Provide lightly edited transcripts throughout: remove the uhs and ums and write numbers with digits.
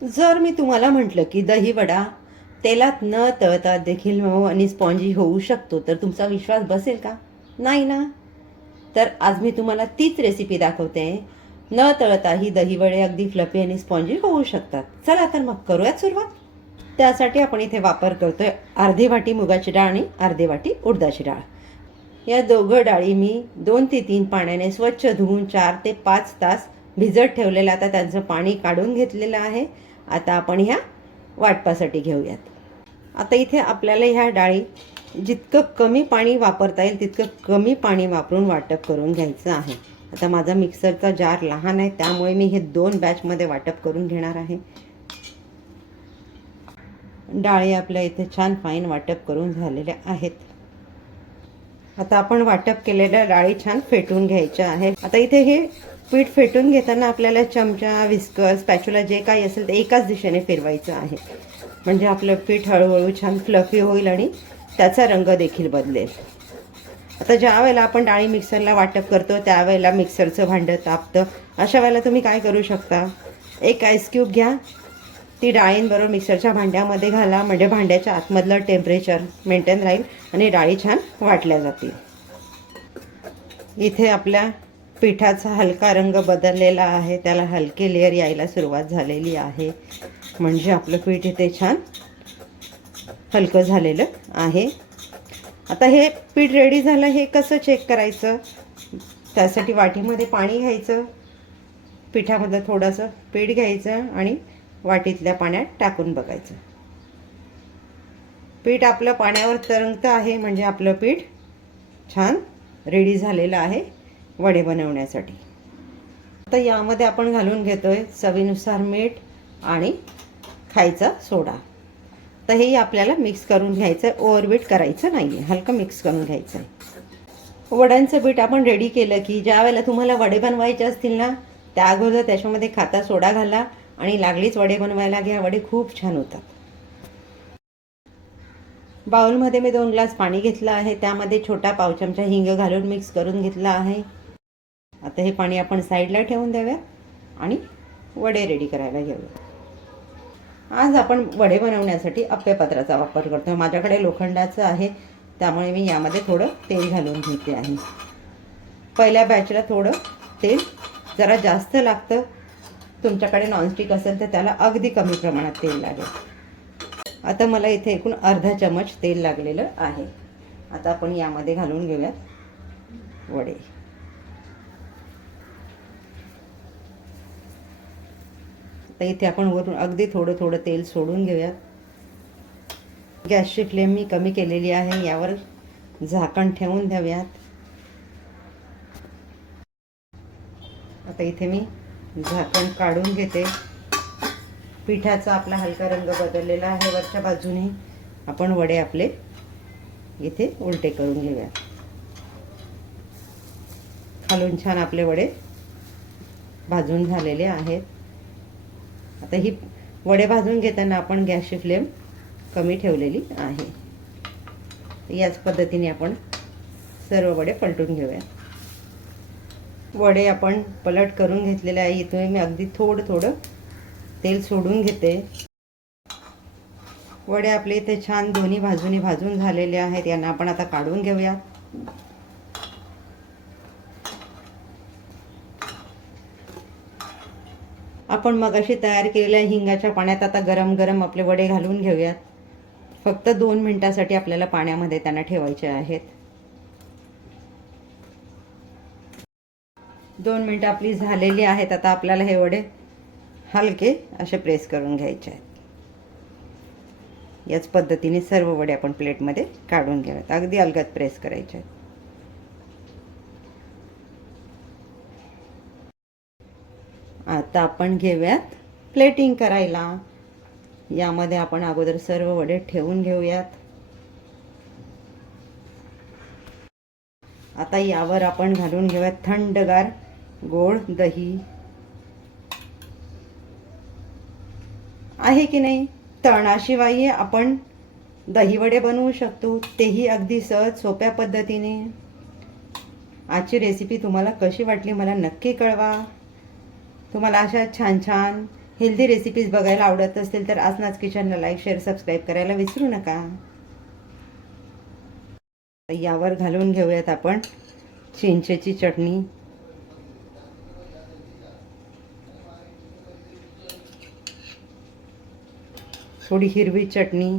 जर मी तुम्हाला म्हटलं की दही वडा तेलात न तळता देखील मऊ आणि स्पॉन्जी होऊ शकतो, तर तुमचा विश्वास बसेल का? नाही ना. तर आज मी तुम्हाला तीच रेसिपी दाखवते. न तळताही दही वडे अगदी फ्लफी आणि स्पॉन्जी होऊ शकतात. चला तर मग करूयात सुरुवात. त्यासाठी आपण इथे वापर करतोय अर्धी वाटी मुगाची डाळ आणि अर्धी वाटी उडदाची डाळ. या दोघं डाळी मी 2 ते 3 पाण्याने स्वच्छ धुवून 4 ते 5 तास भिजत ठेवलेलं. आता त्यांचं पाणी काढून घेतलेलं आहे. आता आपण ह्या वाटपासाठी घेऊयात. आता इथे आपल्याला ह्या डाळी जितकं कमी पाणी वापरता येईल तितकं कमी पाणी वापरून वाटप करून घ्यायचं आहे. आता माझा मिक्सरचा जार लहान आहे, त्यामुळे मी हे 2 बॅचमध्ये वाटप करून घेणार आहे. डाळी आपल्या इथे छान फाईन वाटप करून झालेल्या आहेत. आता आपण वाटप केलेल्या डाळी छान फेटून घ्यायच्या आहेत. आता इथे हे पीठ फेटून घेताना आपल्याला चमचा, विस्कर, स्पॅच्युला जे काही असेल ते एकाच दिशेने फिरवायचं आहे. म्हणजे आपलं पीठ हळूहळू छान फ्लफी होईल आणि त्याचा रंग देखील बदलेल. आता ज्या वेळेला आपण डाळी मिक्सरला वाटप करतो त्यावेळेला मिक्सरचं भांडं तापतं. अशा वेळेला तुम्ही काय करू शकता, एक आईस क्यूब घ्या, ती डाळींबरोबर मिक्सरच्या भांड्यामध्ये घाला. म्हणजे भांड्याच्या आतमधलं टेम्परेचर मेंटेन राहील आणि डाळी छान वाटल्या जातील. इथे आपल्या पिठाचा हलका रंग बदललेला आहे, त्याला हलके लेअर यायला सुरुवात झालेली आहे. म्हणजे आपलं पीठ इथे छान हलकं झालेलं आहे. आता हे पीठ रेडी झालं, हे कसं चेक करायचं? त्यासाठी वाटीमध्ये पाणी घ्यायचं, पिठामध्ये थोडंसं पीठ घ्यायचं आणि वाटीतल्या पाण्यात टाकून बघायचं. पीठ आपलं पाण्यावर तरंगतं आहे, म्हणजे आपलं पीठ छान रेडी झालेलं आहे वडे बनवण्यासाठी. आता यामध्ये आपण घालून घेतोय चवीनुसार मीठ आणि खायचा सोडा. तर हे आपल्याला मिक्स करून घ्यायचं आहे, ओव्हरबीट करायचं नाही आहे, हलकं मिक्स करून घ्यायचं आहे. वड्यांचं पीठ आपण रेडी केलं की ज्या वेळेला तुम्हाला वडे बनवायचे असतील ना, त्या अगोदर त्याच्यामध्ये खाता सोडा घाला आणि लागलीच वडे बनवायला घ्या. वडे खूप छान होतात. बाउलमध्ये मी 2 ग्लास पाणी घेतलं आहे, त्यामध्ये छोटा पाव चमचा हिंग घालून मिक्स करून घेतलं आहे. आता हे पाणी आपण साईडला ठेवून द्याव्या आणि वडे रेडी करायला घेऊया. आज आपण वडे बनवण्यासाठी अप्पेपात्राचा वापर करतो. माझ्याकडे लोखंडाचं आहे, त्यामुळे मी यामध्ये थोडं तेल घालून घेते आहे. पहिल्या बॅचला थोडं तेल जरा जास्त लागतं. तुमच्याकडे नॉनस्टिक असेल तर त्याला अगदी कमी प्रमाणात तेल लागेल. आता मला इथे एकूण अर्धा चमच तेल लागलेलं आहे. आता आपण यामध्ये घालून घेऊयात वडे. आता इथे आपण वरून अगदी थोडं थोडं तेल सोडून घेऊयात. गॅसची फ्लेम मी कमी केलेली आहे. यावर झाकण ठेवून द्याव्यात. आता इथे मी झाकण काढून घेते. पिठाचा आपला हलका रंग बदललेला आहे. वरच्या बाजूने आपण वडे आपले इथे उलटे करून घेऊयात. खालून छान आपले वडे भाजून झालेले आहेत. आता ही वडे भाजून घेताना आपण गॅसची फ्लेम कमी ठेवलेली आहे. याच पद्धतीने आपण सर्व वडे पलटून घेऊया. वडे आपण पलट करून घेतलेले आहे. इथून मी अगदी थोडं थोडं तेल सोडून घेते. वडे आपले इथे छान दोन्ही बाजूने भाजून झालेले आहेत. यांना आपण आता काढून घेऊया. आपण मगाशी तयार केलेल्या हिंगाच्या पाण्यात आता गरम गरम आपले वडे घालून घेऊयात. फक्त 2 मिनिटासाठी आपल्याला पाण्यामध्ये त्यांना ठेवायचे आहेत. 2 मिनिटं आपली झालेली आहेत. आता आपल्याला हे वडे हलके असे प्रेस करून घ्यायचे आहेत. याच पद्धतीने सर्व वडे आपण प्लेटमध्ये काढून घेऊयात. अगदी अलगद प्रेस करायचे आहेत. आता आपण घेऊयात प्लेटिंग करायला. यामध्ये आपण अगोदर सर्व वडे ठेवून घेऊयात. आता यावर आपण घालून घेऊयात थंडगार गोड दही. आहे की नाही, तळणाशिवाय आपण दहीवडे बनवू शकतो, तेही अगदी सहज सोप्या पद्धतीने. आजची रेसिपी तुम्हाला कशी वाटली मला नक्की कळवा. तुम्हाला अशा छान छान हेल्दी रेसिपीज बघायला आवडत असतील तर आसनाज किचनला लाईक शेअर सबस्क्राईब करायला विसरू नका. यावर घालून घेऊयात आपण चिंचेची चटणी. थोडी हिरवी चटणी,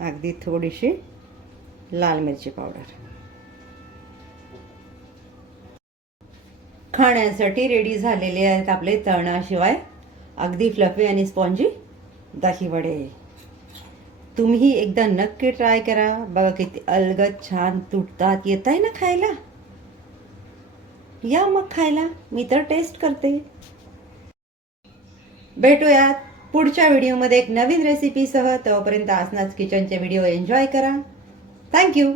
अगदी थोडीशी लाल मिरची पावडर. खाण्यासाठी रेडी झालेले आहेत आपले तळणाशिवाय अगदी फ्लफी आणि स्पॉन्जी दही वडे. तुम्ही एकदा नक्की ट्राय करा. बघा किती अलगद छान तुटतात. येत आहे ना खायला? या मग खायला. मी तर टेस्ट करते. भेटूयात पुढच्या व्हिडिओमध्ये एक नवीन रेसिपीसह. तोपर्यंत आसनाज किचनचे व्हिडिओ एन्जॉय करा. थँक्यू.